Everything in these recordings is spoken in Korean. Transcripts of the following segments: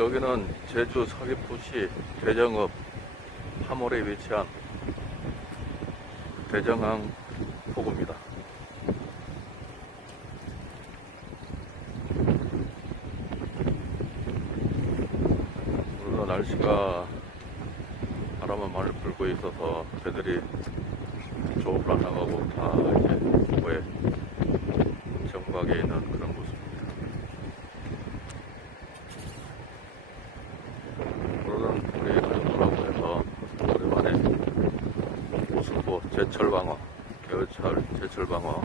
여기는 제주 서귀포시 대정읍 하몰에 위치한 대정항 포구입니다. 오늘은 날씨가 바람은 많이 불고 있어서 배들이 조업을 안 나가고 다 이제 포구에 정박에 있는 그런 모습입니다. 오늘은 우리 가족들하고 해서 오랜만에 모슬포 제철방어, 겨울철 제철방어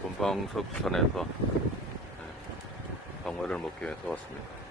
본방석수산에서 방어를 먹기 위해서 왔습니다.